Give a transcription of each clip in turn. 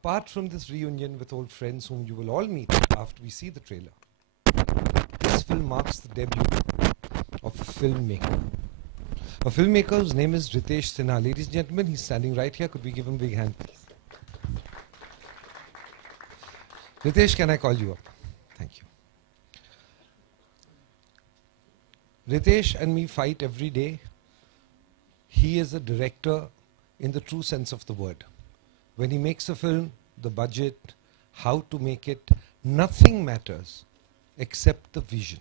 Apart from this reunion with old friends whom you will all meet after we see the trailer, this film marks the debut of a filmmaker. A filmmaker whose name is Ritesh Sinha. Ladies and gentlemen, he's standing right here. Could we give him a big hand, please? Ritesh, can I call you up? Thank you. Ritesh and me fight every day. He is a director in the true sense of the word. When he makes a film, the budget, how to make it, nothing matters except the vision.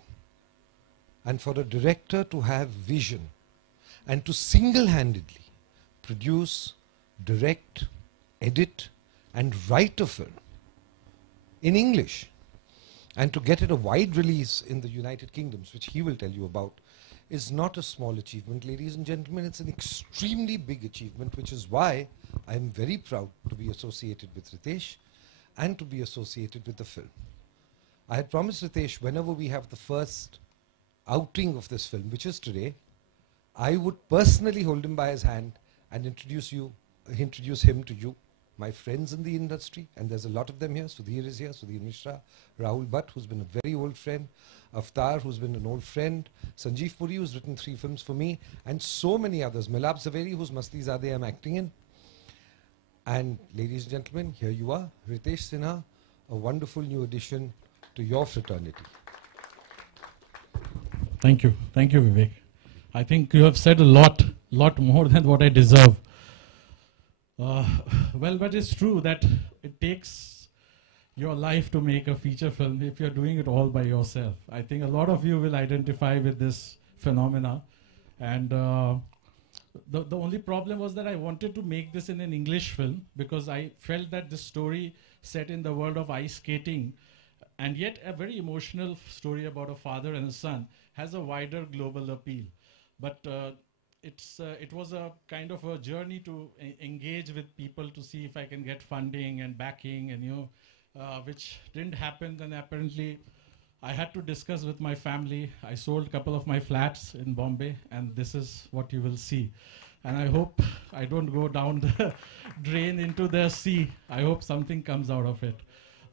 And for a director to have vision and to single-handedly produce, direct, edit and write a film in English and to get it a wide release in the United Kingdoms, which he will tell you about, is not a small achievement, ladies and gentlemen. It's an extremely big achievement, which is why I'm very proud to be associated with Ritesh and to be associated with the film. I had promised Ritesh, whenever we have the first outing of this film, which is today, I would personally hold him by his hand and introduce him to you, my friends in the industry, and there's a lot of them here. Sudhir is here, Sudhir Mishra, Rahul Bhatt, who's been a very old friend, Avtar, who's been an old friend, Sanjeev Puri, who's written 3 films for me, and so many others. Milab Zaveri, whose Masti Zadeh I'm acting in. And ladies and gentlemen, here you are, Ritesh Sinha, a wonderful new addition to your fraternity. Thank you, Vivek. I think you have said a lot more than what I deserve. Well, but it's true that it takes your life to make a feature film if you're doing it all by yourself. I think a lot of you will identify with this phenomena. And the only problem was that I wanted to make this in an English film because I felt that this story set in the world of ice skating and yet a very emotional story about a father and a son has a wider global appeal. But it was a kind of a journey to engage with people to see if I can get funding and backing and which didn't happen. Then apparently I had to discuss with my family. I sold a couple of my flats in Bombay and this is what you will see. And I hope I don't go down the drain into the sea. I hope something comes out of it.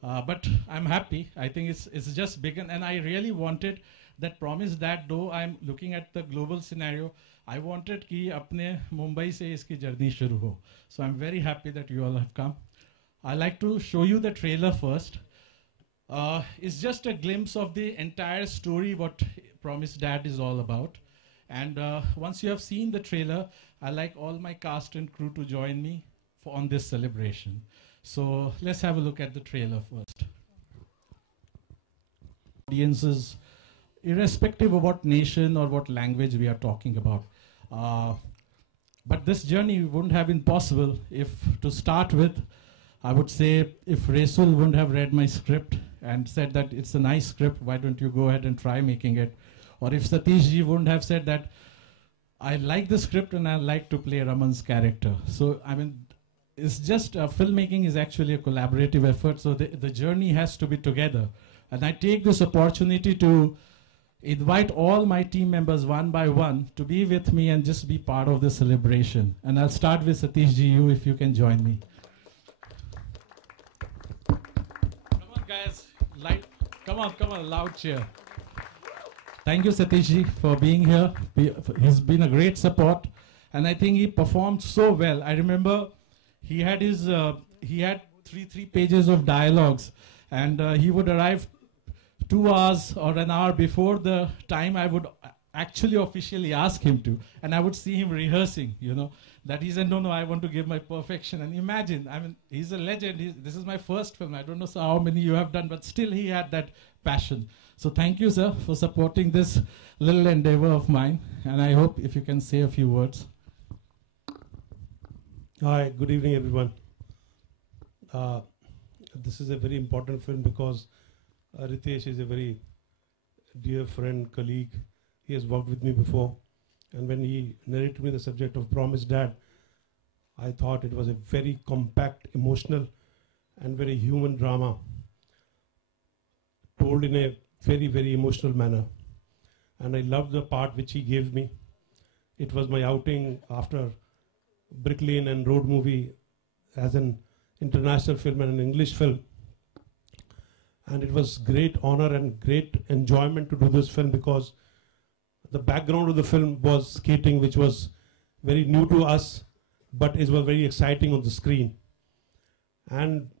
But I'm happy. I think it's just begun. And I really wanted that promise that though I'm looking at the global scenario, I wanted ki apne Mumbai se iski journey shuru ho. So I'm very happy that you all have come. I'd like to show you the trailer first. It's just a glimpse of the entire story what Promised Dad is all about. And once you have seen the trailer, I'd like all my cast and crew to join me on this celebration. So let's have a look at the trailer first. Audiences, irrespective of what nation or what language we are talking about. But this journey wouldn't have been possible if, to start with, I would say if Resul wouldn't have read my script and said that it's a nice script, why don't you go ahead and try making it? Or if Satish ji wouldn't have said that, I like the script and I like to play Raman's character. So, I mean, it's just, filmmaking is actually a collaborative effort, so the journey has to be together. And I take this opportunity to invite all my team members one by one to be with me and just be part of the celebration. And I'll start with Satish ji, you if you can join me. Come on guys, come on, loud cheer. Thank you Satish ji for being here. He's been a great support and I think he performed so well. I remember he had his, he had three pages of dialogues and he would arrive 2 hours or an hour before the time I would actually officially ask him to, and I would see him rehearsing, you know, that he said, no, I want to give my perfection. And imagine, I mean, he's a legend. This is my first film. I don't know how many you have done, but still he had that passion. So thank you, sir, for supporting this little endeavor of mine. And I hope if you can say a few words. Hi, good evening, everyone. This is a very important film because Ritesh is a very dear friend, colleague. He has worked with me before. And when he narrated me the subject of Promised Dad, I thought it was a very compact, emotional, and very human drama, told in a very, very emotional manner. And I loved the part which he gave me. It was my outing after Brick Lane and Road Movie as an international film and an English film. And it was great honor and great enjoyment to do this film because the background of the film was skating, which was very new to us, but it was very exciting on the screen. And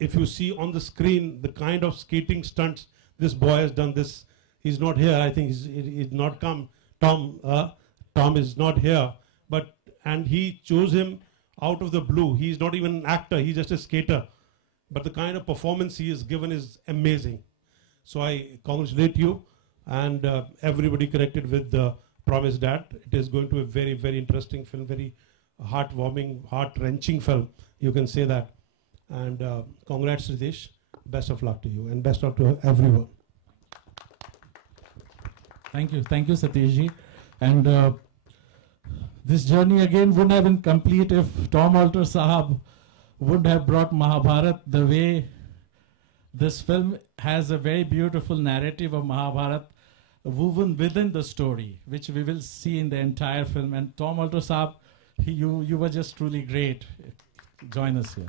if you see on the screen the kind of skating stunts this boy has done, he's not here. I think he's not come. Tom is not here, and he chose him out of the blue. He's not even an actor. He's just a skater. But the kind of performance he has given is amazing. So I congratulate you and everybody connected with the Promised Dad. It is going to be a very, very interesting film, very heartwarming, heart-wrenching film. You can say that. And congrats, Ritesh. Best of luck to you and best of luck to everyone. Thank you, Satish ji. And this journey again wouldn't have been complete if Tom Alter Sahab would have brought Mahabharat the way this film has a very beautiful narrative of Mahabharat woven within the story, which we will see in the entire film. And Tom Alter Saab, you were just truly great. Join us here.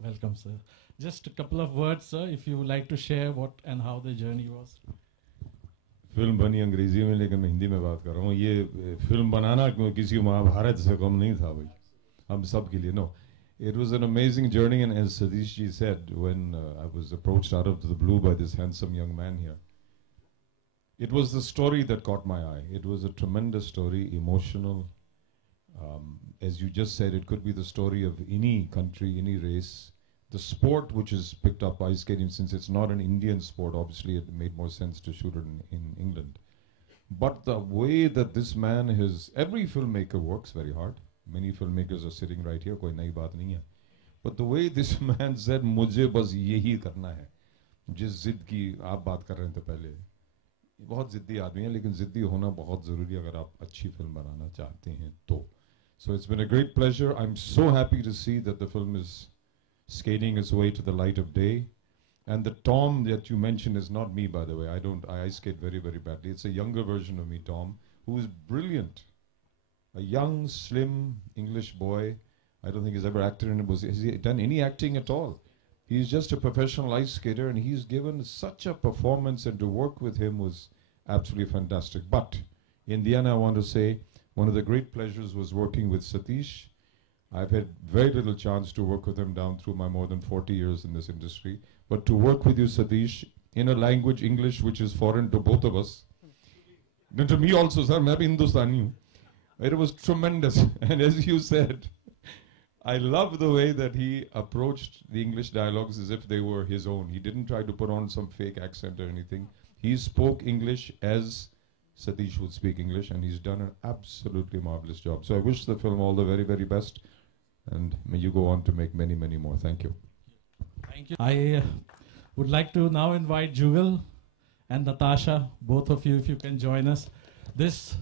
Welcome, sir. Just a couple of words, sir, if you would like to share what and how the journey was. Film बनी अंग्रेजी में लेकिन मैं हिंदी में बात कर रहा हूँ. ये फिल्म बनाना किसी महाभारत से कम नहीं था भाई, हम सब के लिए. No, it was an amazing journey, and as Satish ji said, when I was approached out of the blue by this handsome young man here, it was the story that caught my eye. It was a tremendous story, emotional. As you just said, it could be the story of any country, any race. The sport which is picked up, ice skating, since it's not an Indian sport, obviously it made more sense to shoot it in England. But the way that this man every filmmaker works very hard. Many filmmakers are sitting right here, koi nayi baat nahi hai. But the way this man said, mujhe bas yehi karna hai. Jis zidd ki aap baat kar rahe the pehle. बहुत जिद्दी आदमी है, लेकिन जिद्दी होना बहुत ज़रूरी है अगर आप अच्छी फिल्म बनाना चाहते हैं तो. So it's been a great pleasure. I'm so happy to see that the film is skating its way to the light of day. And the Tom that you mentioned is not me, by the way. I skate very, very badly. It's a younger version of me, Tom, who is brilliant. A young, slim English boy. I don't think he's ever acted in it. Has he done any acting at all? He's just a professional ice skater, and he's given such a performance, and to work with him was absolutely fantastic. But in the end, I want to say one of the great pleasures was working with Satish. I've had very little chance to work with him down through my more than 40 years in this industry. But to work with you, Satish, in a language, English, which is foreign to both of us, and to me also, sir, मैं भी हिंदुस्तानी हूँ. It was tremendous. And as you said, I love the way that he approached the English dialogues as if they were his own. He didn't try to put on some fake accent or anything. He spoke English as Satish would speak English, and he's done an absolutely marvelous job. So I wish the film all the very, very best. And may you go on to make many, many more. Thank you. Thank you. I would like to now invite Jugal and Natasha, both of you, if you can join us. This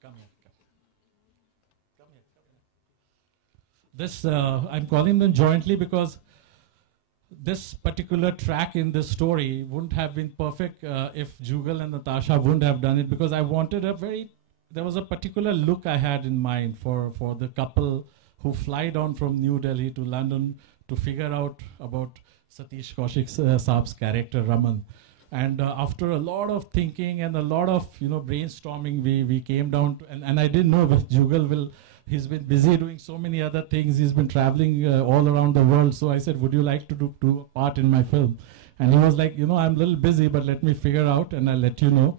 come here. this, I'm calling them jointly because this particular track in this story wouldn't have been perfect if Jugal and Natasha wouldn't have done it, because I wanted there was a particular look I had in mind for the couple who fly down from New Delhi to London to figure out about Satish Kaushik Saab's character Raman. And after a lot of thinking and a lot of brainstorming, we came down to, and I didn't know with Jugal he's been busy doing so many other things. He's been traveling all around the world. So I said, would you like to do a part in my film? And he was like, I'm a little busy, but let me figure out and I'll let you know.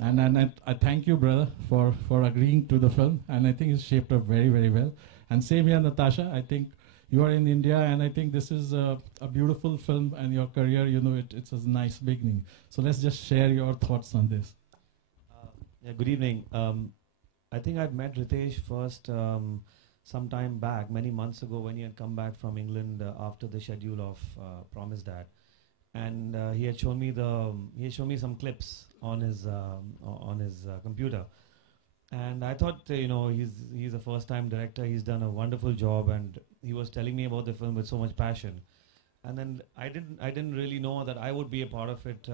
And I thank you, brother, for agreeing to the film. And I think it's shaped up very, very well. And same here, Natasha. I think you are in India, and I think this is a beautiful film, and your career, it's a nice beginning. So let's just share your thoughts on this. Yeah, good evening. I think I'd met Ritesh first some time back, many months ago, when he had come back from England after the schedule of Promise Dad, and he had shown me some clips on his computer, and I thought he's a first-time director. He's done a wonderful job, and he was telling me about the film with so much passion. And then I didn't really know that I would be a part of it.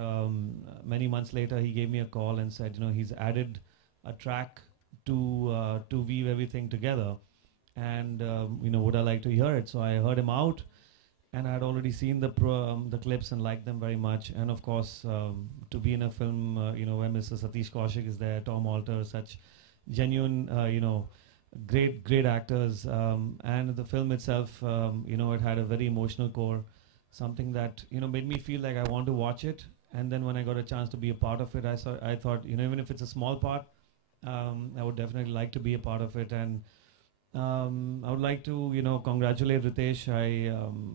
Many months later, he gave me a call and said, he's added a track to weave everything together, and would I like to hear it? So I heard him out, and I had already seen the clips and liked them very much. And of course, to be in a film, when Mr. Satish Kaushik is there, Tom Alter, such genuine, great actors, and the film itself, it had a very emotional core, something that made me feel like I want to watch it. And then when I got a chance to be a part of it, I thought, even if it's a small part, I would definitely like to be a part of it. And I would like to congratulate Ritesh.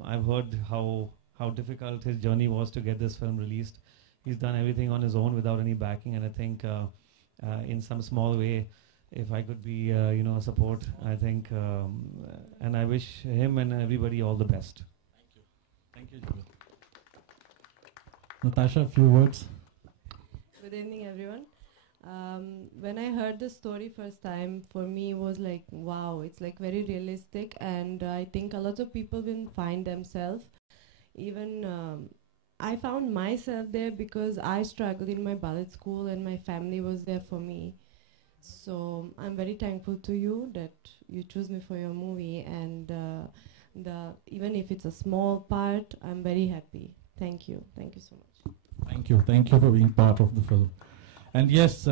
I've heard how difficult his journey was to get this film released. He's done everything on his own without any backing, and I think in some small way, if I could be a support, I think, and I wish him and everybody all the best. Thank you, Jugal. Natasha, a few words. Good evening, everyone. When I heard the story first time, for me it was like, wow, it's like very realistic, and I think a lot of people will find themselves. Even I found myself there because I struggled in my ballet school and my family was there for me. So I'm very thankful to you that you choose me for your movie, and even if it's a small part, I'm very happy. Thank you so much. Thank you for being part of the film. And yes,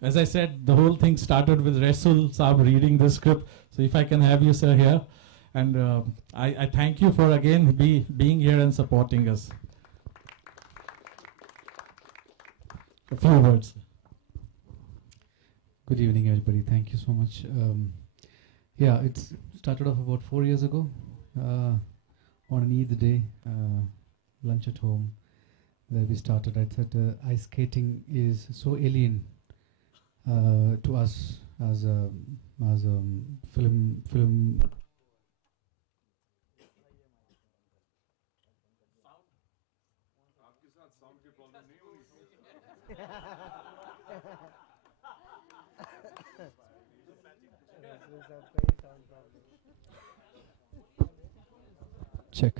as I said, the whole thing started with Rasul Saab reading the script. So if I can have you, sir, here. And I thank you for again being here and supporting us. A few words. Good evening, everybody. Thank you so much. Yeah, it started off about 4 years ago on an Eid day, lunch at home, where we started. I thought ice skating is so alien to us as a film. Check.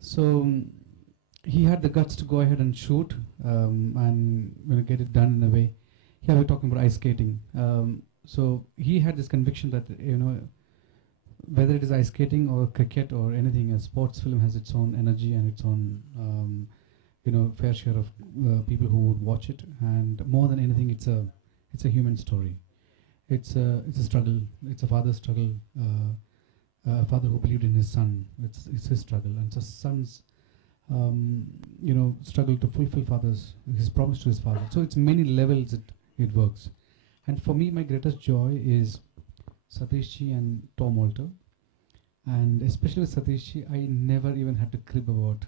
So he had the guts to go ahead and shoot and get it done in a way. Here we're talking about ice skating. So he had this conviction that whether it is ice skating or cricket or anything, a sports film has its own energy and its own fair share of people who would watch it. And more than anything, it's a human story. It's a struggle. It's a father's struggle. A father who believed in his son. It's his struggle, and it's a son's struggle to fulfill his promise to his father. So it's many levels it works. And for me, my greatest joy is Satishji and Tom Alter. And especially with Satishji, I never even had to crib about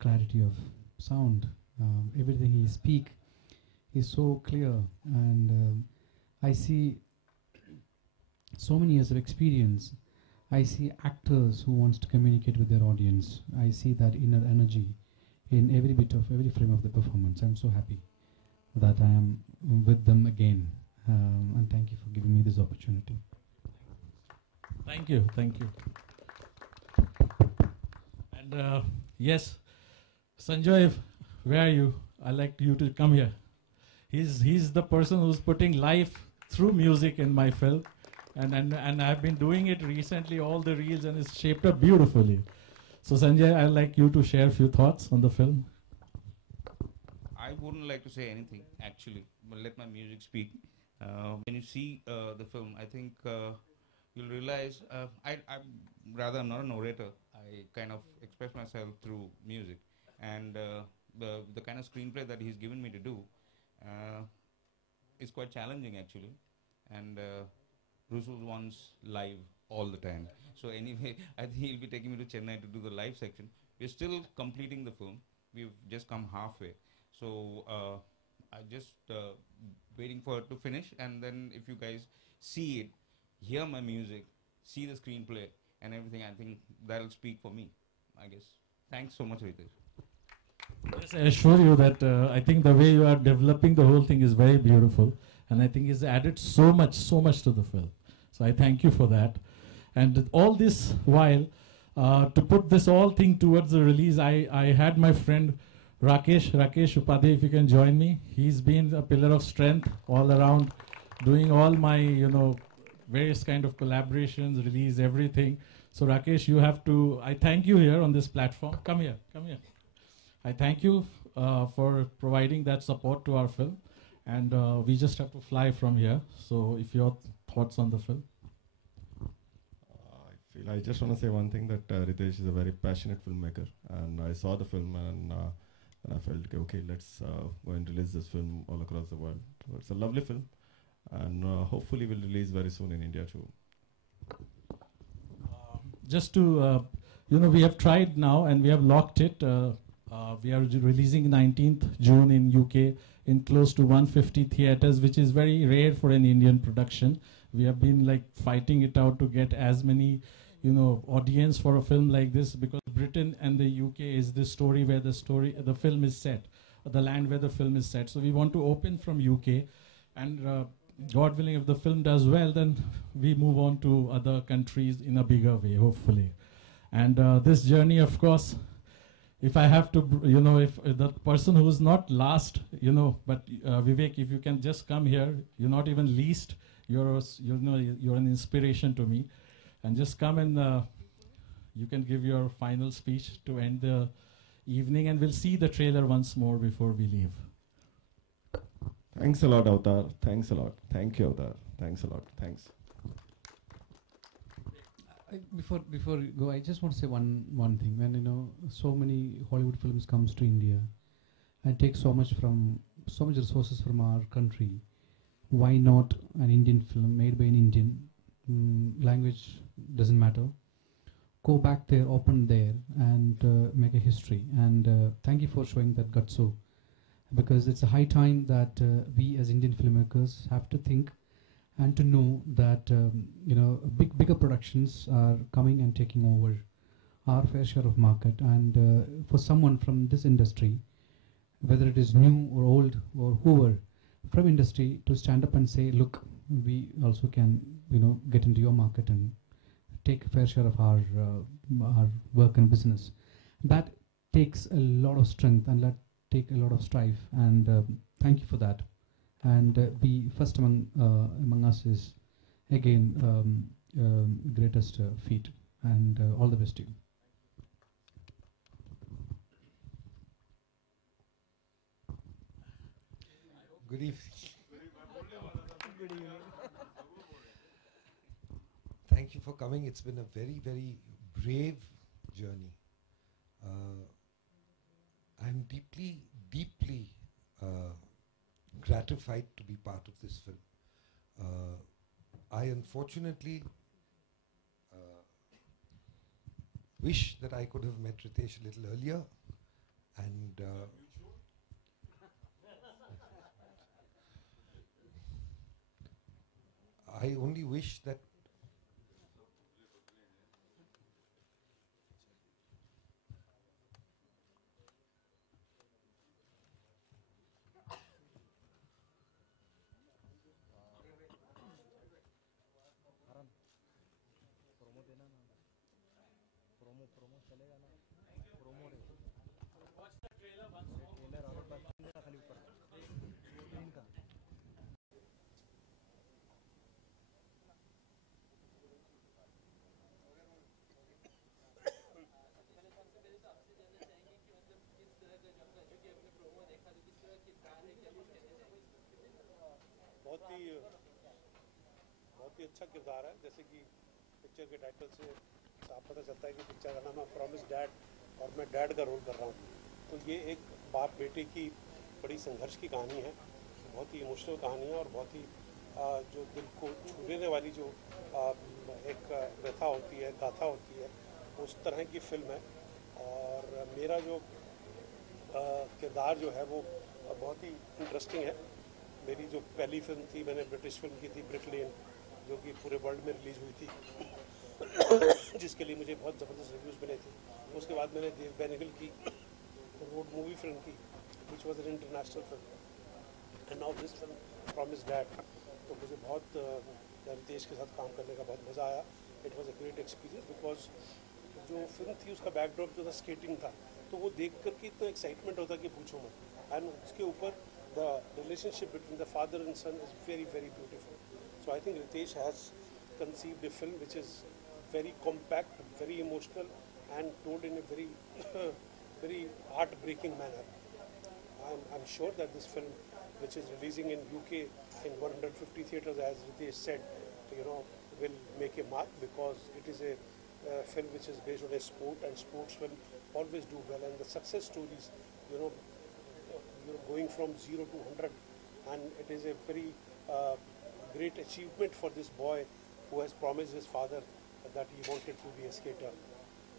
clarity of sound. Everything he speak is so clear, and I see so many years of experience. I see actors who wants to communicate with their audience. I see that inner energy in every frame of the performance. I'm so happy that I am with them again. And thank you for giving me this opportunity. Thank you, thank you. And yes, Sanjay, where are you? I'd like you to come here. He's the person who's putting life through music in my film, and I've been doing it recently, all the reels, and it's shaped up beautifully. So Sanjay, I'd like you to share a few thoughts on the film. I wouldn't like to say anything actually, but let my music speak. When you see the film, I think you'll realize I'm rather not an orator. I kind of express myself through music, and the kind of screenplay that he's given me to do is quite challenging actually. And Rusul wants live all the time. So anyway, I think he'll be taking me to Chennai to do the live section. We're still completing the film. We've just come halfway. So I just waiting for it to finish, and then if you guys see it, hear my music, see the screenplay and everything, I think that'll speak for me, I guess. Thanks so much, Ritesh. Yes, I assure you that I think the way you are developing the whole thing is very beautiful, and I think it's added so much to the film. So I thank you for that. And all this while, to put this all thing towards the release, I had my friend Rakesh Upadhyay, if you can join me. He's been a pillar of strength all around, doing all my, various kind of collaborations, release, everything. So Rakesh, you have to, I thank you here on this platform. Come here. I thank you for providing that support to our film. And we just have to fly from here. So if your thoughts on the film. I just want to say one thing, that Ritesh is a very passionate filmmaker, and I saw the film and I felt, okay, let's go and release this film all across the world. So it's a lovely film, and hopefully we'll release very soon in India too. Just to, we have tried now and we have locked it. We are releasing 19th June in UK in close to 150 theaters, which is very rare for an Indian production. We have been like fighting it out to get as many audience for a film like this, because Britain and the UK is the story where the film is set, the land where the film is set. So we want to open from UK, and God willing, if the film does well, then we move on to other countries in a bigger way, hopefully. And this journey, of course, if I have to, if the person who is not last, but Vivek, if you can just come here, you're not even least, you're an inspiration to me. And just come and you can give your final speech to end the evening, and we'll see the trailer once more before we leave. Thanks a lot, Avatar. Thanks a lot. Thank you, Avatar. Thanks a lot. Thanks. Before you go, I just want to say one thing. When so many Hollywood films comes to India and take so much resources from our country, why not an Indian film made by an Indian? Language doesn't matter. Go back there, open there, and make a history. And thank you for showing that gutso, because it's a high time that we as Indian filmmakers have to think and to know that bigger productions are coming and taking over our fair share of market. And for someone from this industry, whether it is new or old or whoever from industry, to stand up and say, look, we also can get into your market and take a fair share of our work and business, that takes a lot of strength and that take a lot of strife. And thank you for that. And be first among us is again greatest feat. And all the best to you. Good evening. Good evening. Thank you for coming. It's been a very, very brave journey. I'm deeply, deeply gratified to be part of this film. I unfortunately wish that I could have met Ritesh a little earlier, and I only wish that बहुत ही अच्छा किरदार है। जैसे कि picture के title से साफ पता चलता है कि पिक्चर का नाम है प्रॉमिस डैड और मैं डैड का रोल कर रहा हूँ। तो ये एक बाप बेटे की बड़ी संघर्ष की कहानी है, बहुत ही इमोशनल कहानी है और बहुत ही जो दिल को छू लेने वाली जो एक व्यथा होती है, गाथा होती है, उस तरह की फिल्म है। और मेरा जो किरदार जो है वो बहुत ही इंटरेस्टिंग है। मेरी जो पहली फिल्म थी, मैंने ब्रिटिश फिल्म की थी ब्रिकलेन, जो कि पूरे वर्ल्ड में रिलीज़ हुई थी जिसके लिए मुझे बहुत ज़बरदस्त रिव्यूज़ मिले थे। उसके बाद मैंने देव बेनेगल की रोड मूवी फिल्म की, which was an international film, and now this film promise dad. तो मुझे बहुत रितेश के साथ काम करने का बहुत मज़ा आया। It was a great experience because जो फिल्म थी उसका बैकड्रॉप जो था स्केटिंग था, तो वो देख कर के इतना एक्साइटमेंट होता कि पूछो मत। एंड उसके ऊपर the relationship between the father and son is very, very beautiful. So I think Ritesh has conceived a film which is very compact, very emotional, and told in a very, very heartbreaking manner. I'm sure that this film, which is releasing in UK in 150 theatres, as Ritesh said, will make a mark because it is a film which is based on a sport, and sports will always do well. And the success stories, going from 0 to 100, and it is a very great achievement for this boy who has promised his father that he wanted to be a skater.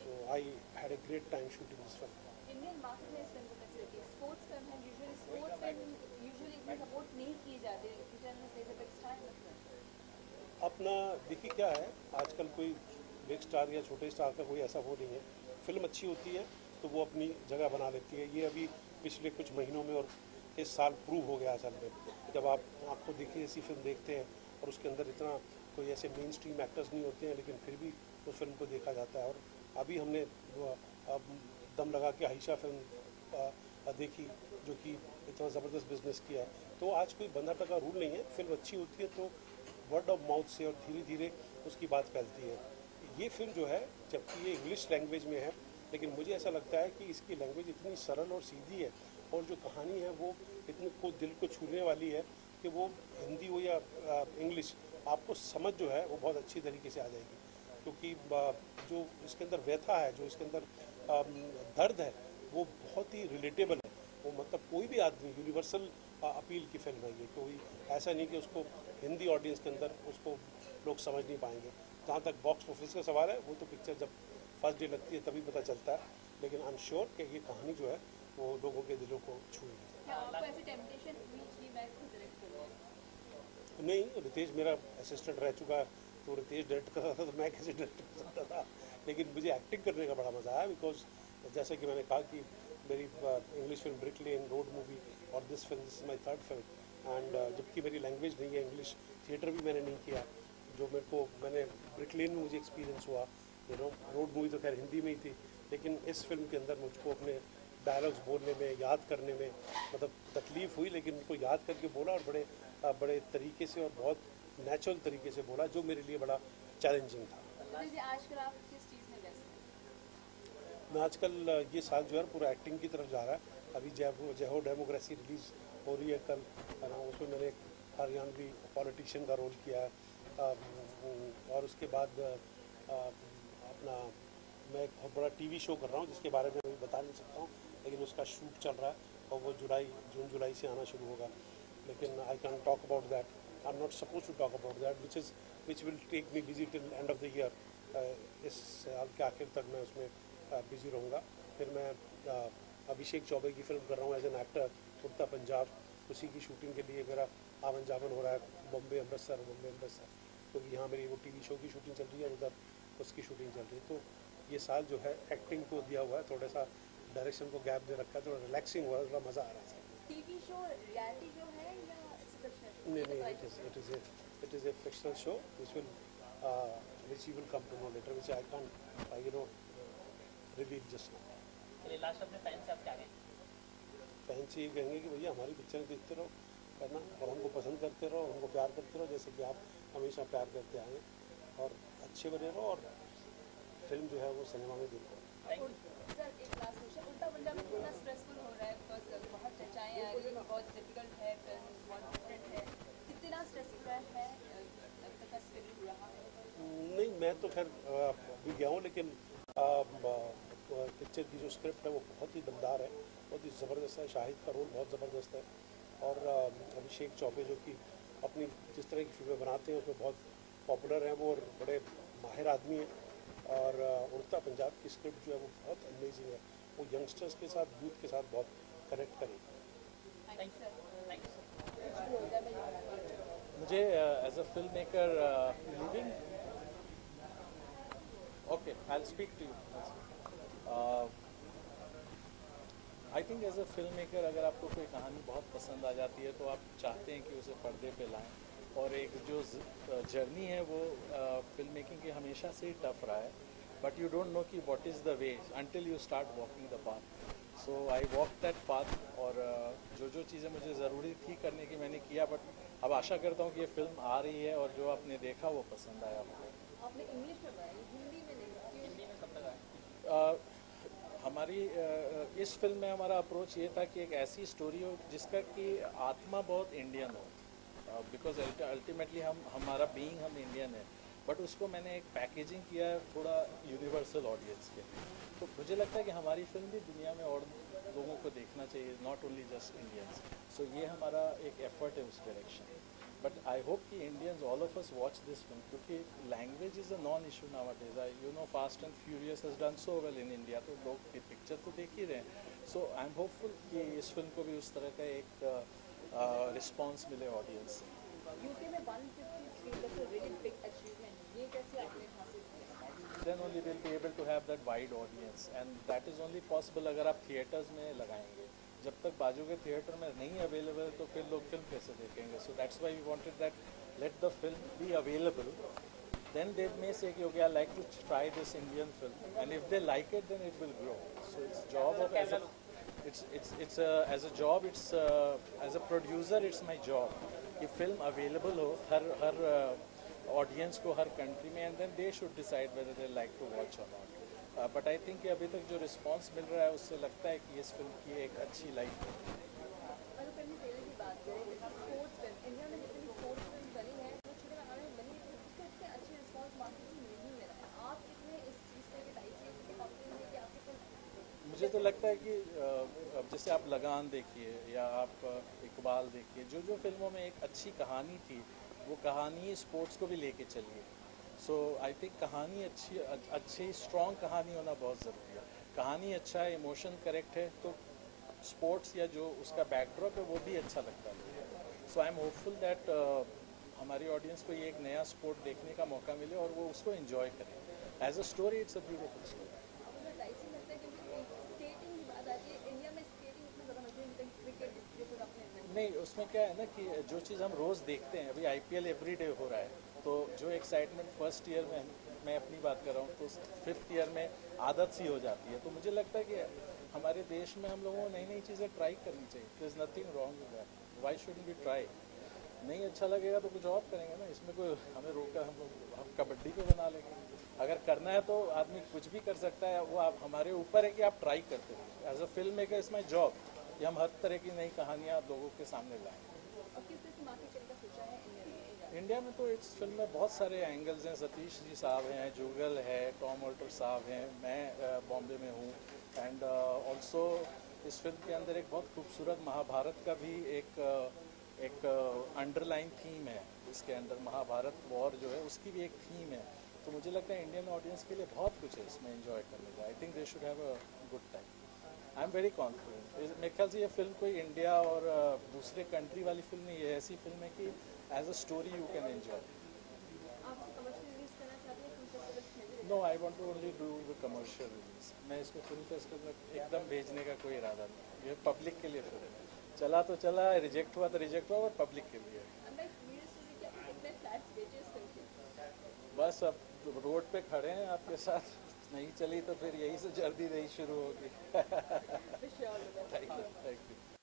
So I had a great time shooting this film. Indian market में इस film को कैसे देखिए? Sports film है, usually sports film usually इतनी support नहीं की जाती, रिटर्न में से बिग स्टार मतलब अपना देखिए क्या है, आजकल कोई बिग स्टार या छोटे स्टार का कोई ऐसा वो नहीं है। फिल्म अच्छी होती है तो वो अपनी जगह बना लेती है। ये अभी पिछले कुछ महीनों में और इस साल प्रूव हो गया असल में। जब आपको देखिए ऐसी फिल्म देखते हैं और उसके अंदर इतना कोई ऐसे मेन स्ट्रीम एक्टर्स नहीं होते हैं, लेकिन फिर भी उस फिल्म को देखा जाता है। और अभी हमने दम लगा के आयशा फिल्म देखी, जो कि इतना ज़बरदस्त बिजनेस किया है। तो आज कोई बंधा टका रूल नहीं है, फिल्म अच्छी होती है तो वर्ड ऑफ माउथ से और धीरे धीरे उसकी बात फैलती है। ये फिल्म जो है, जबकि ये इंग्लिश लैंग्वेज में है, लेकिन मुझे ऐसा लगता है कि इसकी लैंग्वेज इतनी सरल और सीधी है और जो कहानी है वो इतनी को दिल को छूने वाली है कि वो हिंदी हो या इंग्लिश, आपको समझ जो है वो बहुत अच्छी तरीके से आ जाएगी। क्योंकि जो इसके अंदर व्यथा है, जो इसके अंदर दर्द है, वो बहुत ही रिलेटेबल है। वो मतलब कोई भी आदमी, यूनिवर्सल अपील की फिल्म है ये। कोई ऐसा नहीं कि उसको हिंदी ऑडियंस के अंदर उसको लोग समझ नहीं पाएंगे। जहाँ तक बॉक्स ऑफिस का सवाल है, वो तो पिक्चर जब फर्स्ट डे लगती है तभी पता चलता है, लेकिन आई एम श्योर कि ये कहानी जो है वो लोगों के दिलों को छूएगी। नहीं, रितेश मेरा असिस्टेंट रह चुका है, तो रितेश डायरेक्ट कर रहा था तो मैं कैसे डायरेक्ट कर सकता था। लेकिन मुझे एक्टिंग करने का बड़ा मज़ा आया, बिकॉज जैसे कि मैंने कहा कि मेरी इंग्लिश फिल्म ब्रिकलेन, रोड मूवी और this is my third film. And जबकि मेरी लैंग्वेज नहीं है इंग्लिश, थिएटर भी मैंने नहीं किया। जो मैंने ब्रिकलेन में मुझे एक्सपीरियंस हुआ, रोड मूवी तो खैर हिंदी में ही थी, लेकिन इस फिल्म के अंदर मुझको अपने डायलॉग्स बोलने में, याद करने में मतलब तकलीफ़ हुई, लेकिन उनको याद करके बोला और बड़े तरीके से और बहुत नेचुरल तरीके से बोला, जो मेरे लिए बड़ा चैलेंजिंग था। मैं आजकल ये साल जो है पूरा एक्टिंग की तरफ जा रहा है। अभी जय हो डेमोक्रेसी रिलीज़ हो रही है कल, उसमें मैंने एक हरियाणवी पॉलिटिशियन का रोल किया है। और उसके बाद अपना मैं एक बहुत बड़ा टीवी शो कर रहा हूँ, जिसके बारे में अभी बता नहीं सकता हूँ, लेकिन उसका शूट चल रहा है और वो जून जुलाई से आना शुरू होगा। लेकिन I can talk about that, I am not suppose to talk about that, which will take me busy till end of the year. इस साल के आखिर तक मैं उसमें बिजी रहूँगा। फिर मैं अभिषेक चौबे की फिल्म कर रहा हूँ एज एन एक्टर, उड़ता पंजाब। उसी की शूटिंग के लिए मेरा आवन जावन हो रहा है बॉम्बे अमृतसर, क्योंकि यहाँ मेरी वो टीवी शो की शूटिंग चल रही है, उधर उसकी शूटिंग चल रही है। तो ये साल जो है एक्टिंग को दिया हुआ है, थोड़ा सा डायरेक्शन को गैप दे रखा है, थोड़ा रिलैक्सिंग हुआ है, थोड़ा मज़ा आ रहा है। टीवी शो रियलिटी शो है या नहीं, it is a fictional show which you will come to know later, which I can't revealed just now. चलिए लास्ट अपने फैन से आप क्या कहें? फैन से ये कहेंगे कि भैया हमारी पिक्चर देखते रहो, है ना, और हमको पसंद करते रहो, हमको प्यार करते रहो जैसे कि आप हमेशा प्यार करते आए, और अच्छे बने रहो और फिल्म जो है वो सिनेमा में देखो। सर एक लास्ट क्वेश्चन, उल्टा पंजाब में कितना स्ट्रेसफुल हो रहा है बिकॉज बहुत चर्चाएं आ रही है, बहुत डिफिकल्ट है, फिल्म बहुत डिफरेंट है, कितना स्ट्रेसफुल है अब तक का स्क्रिप्ट रहा है? नहीं, मैं तो खैर अभी गया हूँ, लेकिन पिक्चर की जो स्क्रिप्ट है वो बहुत ही दमदार है, बहुत ही ज़बरदस्त है। शाहिद का रोल बहुत ज़बरदस्त है, और अभिषेक चौबे जो कि अपनी जिस तरह की फिल्में बनाते हैं उसमें बहुत पॉपुलर हैं वो, और बड़े माहिर आदमी हैं। और उड़ता पंजाब की स्क्रिप्ट जो है वो बहुत अमेजिंग है, वो यंगस्टर्स के साथ, यूथ के साथ बहुत कनेक्ट करेगी। मुझे as a film maker living, okay I will speak to you. I think as a film maker अगर आपको कोई कहानी बहुत पसंद आ जाती है तो आप चाहते हैं कि उसे पर्दे पे लाएं, और एक जो जर्नी है वो फिल्म मेकिंग की हमेशा से ही टफ रहा है, बट यू डोंट नो कि what is the way until you start walking the path. So I walk that path, और जो चीज़ें मुझे ज़रूरी थी करने की मैंने किया, बट अब आशा करता हूँ कि ये फिल्म आ रही है और जो आपने देखा वो पसंद आया मुझे। आपने इंग्लिश में बनाई, हिंदी में नहीं? हिंदी में कब तक आया? हमारी इस फिल्म में हमारा अप्रोच ये था कि एक ऐसी स्टोरी हो जिसका कि आत्मा बहुत इंडियन हो, बिकॉज अल्टीमेटली हमारा बीइंग हम इंडियन है, बट उसको मैंने एक पैकेजिंग किया है थोड़ा यूनिवर्सल ऑडियंस के लिए। तो मुझे लगता है कि हमारी फिल्म भी दुनिया में और लोगों को देखना चाहिए, not only just Indians. So ये हमारा एक एफर्ट है उस डायरेक्शन। बट आई होप कि Indians all of us watch this film, क्योंकि language is a non issue nowadays. You know Fast and Furious has done so well in India, तो लोग picture तो देख ही रहे हैं। सो आई एम होपफुल कि इस फिल्म को भी उस तरह का एक रिस्पॉन्स मिले ऑडियंस से। यूके में 153, that's a really big achievement. ये कैसे आपने हासिल किया? Then only we'll be able to have that wide audience, and that is only possible अगर आप थिएटर्स में लगाएंगे। जब तक बाजू के थिएटर में नहीं अवेलेबल तो फिर लोग फिल्म कैसे देखेंगे? So that's why we wanted that let the film be available. Then they may say कि okay, I like to try this Indian film, and if they like it, then it will grow. So it's job of as a job, it's as a producer, it's my job. कि film available हो हर audience को हर country में, and then they should decide whether they like to watch और not. But I think कि अभी तक जो रिस्पांस मिल रहा है उससे लगता है कि इस फिल्म की एक अच्छी लाइफ है। अगर फिल्म ट्रेलर की बात करें, स्पोर्ट्स फिल्म इंडिया में जितनी स्पोर्ट्स फिल्म बनी है, जो छोटे मैदान में बनी है, उसको इतने अच्छे रिस्पॉन्स मार्केट से नहीं मिल रहा है। आप कितने इस चीज़ से टाइप से कितने कॉन्फिडेंट है कि आपकी फिल्म? मुझे तो लगता है कि अब जैसे आप लगान देखिए या आप इकबाल देखिए, जो फिल्मों में एक अच्छी कहानी थी वो कहानी स्पोर्ट्स को भी लेके चलिए। सो आई थिंक कहानी अच्छी स्ट्रॉन्ग कहानी होना बहुत ज़रूरी है। कहानी अच्छा है, इमोशन करेक्ट है, तो स्पोर्ट्स या जो उसका बैकड्रॉप है वो भी अच्छा लगता है। सो आई एम होपफुल दैट हमारी ऑडियंस को ये एक नया स्पोर्ट देखने का मौका मिले और वो उसको एंजॉय करें। As a story it's a beautiful story. नहीं, उसमें क्या है ना कि जो चीज़ हम रोज़ देखते हैं, अभी आईपीएल एवरीडे हो रहा है, तो जो एक्साइटमेंट फर्स्ट ईयर में, मैं अपनी बात कर रहा हूँ, तो फिफ्थ ईयर में आदत सी हो जाती है। तो मुझे लगता है कि हमारे देश में हम लोगों को नई नई चीज़ें ट्राई करनी चाहिए। There is nothing wrong with that, why shouldn't we try? नहीं अच्छा लगेगा तो कुछ और करेंगे ना, इसमें कोई हमें रोका, हम कबड्डी को बना लेंगे। अगर करना है तो आदमी कुछ भी कर सकता है, वो आप हमारे ऊपर है कि आप ट्राई करते हो। As a film maker it's my job कि हम हर तरह की नई कहानियाँ लोगों के सामने लाएं। इंडिया में तो इस फिल्म में बहुत सारे एंगल्स हैं। सतीश जी साहब हैं, जुगल है, टॉम ऑल्टर साहब हैं, मैं बॉम्बे में हूँ, एंड ऑल्सो इस फिल्म के अंदर एक बहुत खूबसूरत महाभारत का भी एक अंडरलाइन थीम है। इसके अंदर महाभारत वॉर जो है उसकी भी एक थीम है। तो मुझे लगता है इंडियन ऑडियंस के लिए बहुत कुछ है इसमें एंजॉय करने का। I think they should have a good time. I am very confident. मेरे ख्याल से ये फिल्म कोई इंडिया और दूसरे कंट्री वाली फिल्म नहीं, ये ऐसी फिल्म है कि as a story you can enjoy. No, I want to only do the commercial release. मैं इसको फिल्म फेस्टिवल में एकदम भेजने का कोई इरादा नहीं। ये पब्लिक के लिए फिल्म है। चला तो चला, रिजेक्ट हुआ तो रिजेक्ट हुआ, और पब्लिक के लिए। बस अब रोड पे खड़े हैं आपके साथ, नहीं चली तो फिर यही से जर्दी रही शुरू होगी। Thank you.